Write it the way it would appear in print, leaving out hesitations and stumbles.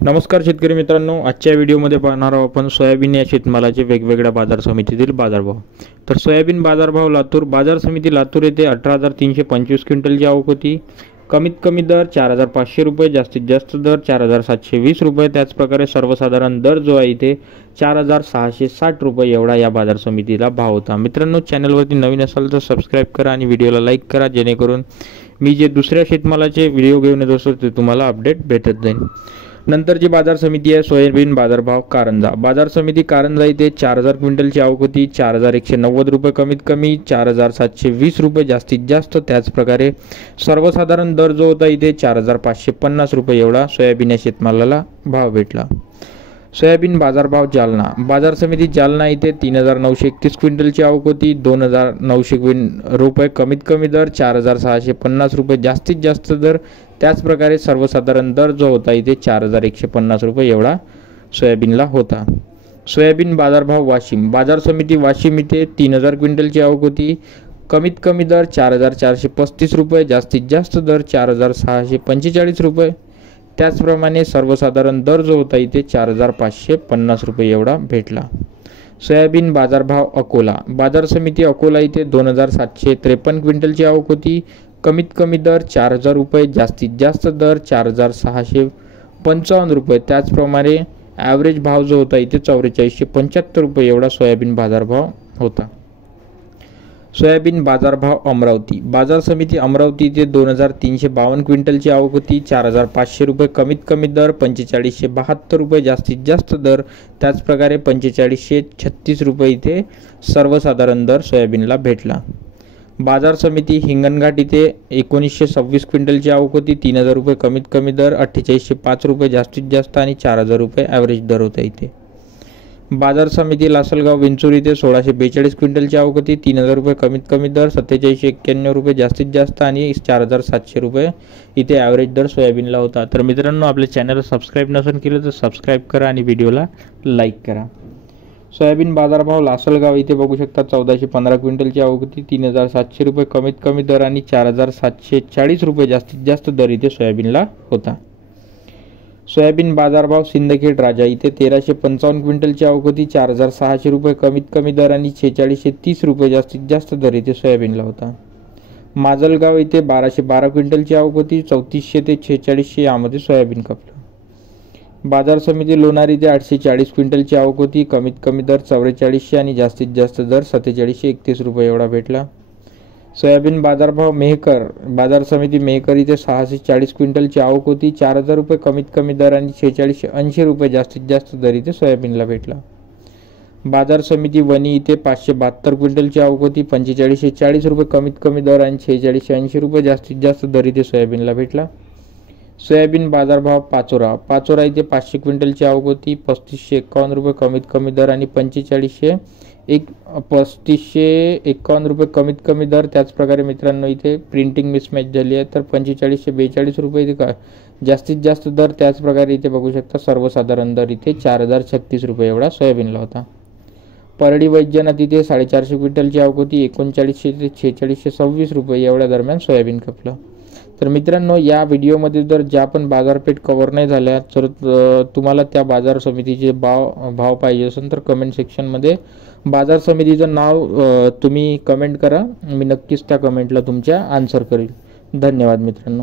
नमस्कार शेतकरी मित्रांनो, आजच्या व्हिडिओमध्ये पाहणार आहोत आपण सोयाबीन या शेतमालाचे वेगवेगळ्या बाजार समितीतील बाजारभाव। तर सोयाबीन बाजारभाव लातूर बाजार समिती लातूर येथे 18,325 क्विंटलची आवक होती। कमीत कमी दर 4,500 रुपये, जास्तीत जास्त दर 4,720 रुपये। त्याचप्रकारे सर्वसाधारण दर जो आहे इथे 4,660 रुपये एवढा या बाजार समितीला भाव होता। मित्रांनो, चॅनलवरती नवीन असाल तर सबस्क्राईब करा आणि व्हिडिओला लाईक करा, जेणेकरून मी जे दुसऱ्या शेतमालाचे व्हिडिओ घेऊन येत असतो ते तुम्हाला अपडेट भेटत जाईल। नंतरची बाजार समिती आहे सोयाबीन बाजारभाव कारंजा बाजार समिती कारंजा इथे 4,000 क्विंटलची आवक होती। 4,190 रुपये कमीत कमी, 4,720 रुपये जास्तीत जास्त। त्याचप्रकारे सर्वसाधारण दर जो होता इथे 4,550 रुपये एवढा सोयाबीन या शेतमालाला भाव भेटला। सोयाबीन बाजारभाव जालना बाजार समिती जालना इथे 3,931 क्विंटलची आवक होती। 2,900 रुपये कमीत कमी दर, 4,650 रुपये जास्तीत जास्त दर। त्याचप्रकारे सर्वसाधारण दर जो होता इथे 4,150 रुपये एवढा सोयाबीनला होता। सोयाबीन बाजारभाव वाशिम बाजार समिती वाशिम इथे 3,000 क्विंटलची आवक होती। कमीत कमी दर 4,435 रुपये, जास्तीत जास्त दर 4,645 रुपये। त्याचप्रमाणे सर्वसाधारण दर जो होता इथे 4,550 रुपये एवढा भेटला। सोयाबीन बाजारभाव अकोला बाजार समिती अकोला इथे 2,753 क्विंटलची आवक होती। कमीत कमी दर 4,000 रुपये, जास्तीत जास्त दर 4,655 रुपये। त्याचप्रमाणे ॲव्हरेज भाव जो होता इथे 4,475 रुपये एवढा सोयाबीन बाजारभाव होता। सोयाबीन बाजारभाव अमरावती बाजार समिती अमरावती इथे 2,352 क्विंटलची आवक होती। 4,500 रुपये कमीत कमी दर, 4,572 रुपये जास्तीत जास्त दर। त्याचप्रकारे 4,536 रुपये इथे सर्वसाधारण दर सोयाबीनला भेटला। बाजार समिती हिंगणघाट इथे 1,926 क्विंटलची आवक होती। 3,000 रुपये कमीत कमी दर, 4,805 रुपये जास्तीत जास्त आणि 4,000 रुपये ॲव्हरेज दर होता इथे। बाजार समिती लासलगाव विंचूर इथे 1,642 क्विंटलची आवक होती। 3,000 रुपये कमीत कमी दर, 4,791 रुपये जास्तीत जास्त आणि 4,700 रुपये इथे ॲव्हरेज दर सोयाबीनला होता। तर मित्रांनो, आपल्या चॅनलला सबस्क्राईब नसेल केलं तर सबस्क्राईब करा आणि व्हिडिओला लाईक करा। सोयाबीन बाजारभाव लासलगाव इथे बघू शकता 1,415 क्विंटलची आवक होती। 3,700 रुपये कमीत कमी दर आणि 4,740 रुपये जास्तीत जास्त दर इथे सोयाबीनला होता। सोयाबीन बाजारभाव सिंदखेड राजा इथे 1,355 क्विंटलची आवक होती। 4,600 रुपये कमीत कमी दर आणि 4,630 रुपये जास्तीत जास्त दर इथे सोयाबीनला होता। माजलगाव इथे 1,212 क्विंटलची आवक होती। 3,400 ते 4,600 यामध्ये सोयाबीन खपलं। बाजार समिती लोणार इथे 840 क्विंटलची आवक होती। कमीत कमी दर 4,400 आणि जास्तीत जास्त दर 4,731 रुपये एवढा भेटला। सोयाबीन बाजारभाव मेहकर बाजार समिती मेहकर इथे 640 क्विंटलची आवक होती। 4,000 रुपये कमीत कमी दर आणि 4,680 रुपये जास्तीत जास्त दर इथे सोयाबीनला भेटला। बाजार समिती वणी इथे 572 क्विंटलची आवक होती। 4,540 रुपये कमीत कमी दर आणि 4,680 रुपये जास्तीत जास्त दर इथे सोयाबीनला भेटला। सोयाबीन बाजारभाव पाचोरा इथे 500 क्विंटलची आवक होती। 3,551 रुपये कमीत कमी दर आणि 3,551 रुपये कमीत कमी दर। त्याचप्रकारे मित्रांनो, इथे प्रिंटिंग मिसमॅच झाली आहे, तर 4,542 रुपये इथे जास्तीत जास्त दर। त्याचप्रकारे इथे बघू शकता सर्वसाधारण दर इथे 4,036 रुपये एवढा सोयाबीनला होता। परळी वैजनाथ इथे 450 क्विंटलची आवक होती। 3900 ते 4,626 रुपये एवढ्या दरम्यान सोयाबीन खपलं। तर मित्रांनो, या व्हिडिओमध्ये जर ज्या पण बाजारपेठ कव्हर नाही झाल्या तर तुम्हाला त्या बाजार समितीचे भाव पाहिजे असेल तर कमेंट सेक्शनमध्ये बाजार समितीचं नाव तुम्ही कमेंट करा, मी नक्कीच त्या कमेंटला तुमच्या आन्सर करेल। धन्यवाद मित्रांनो।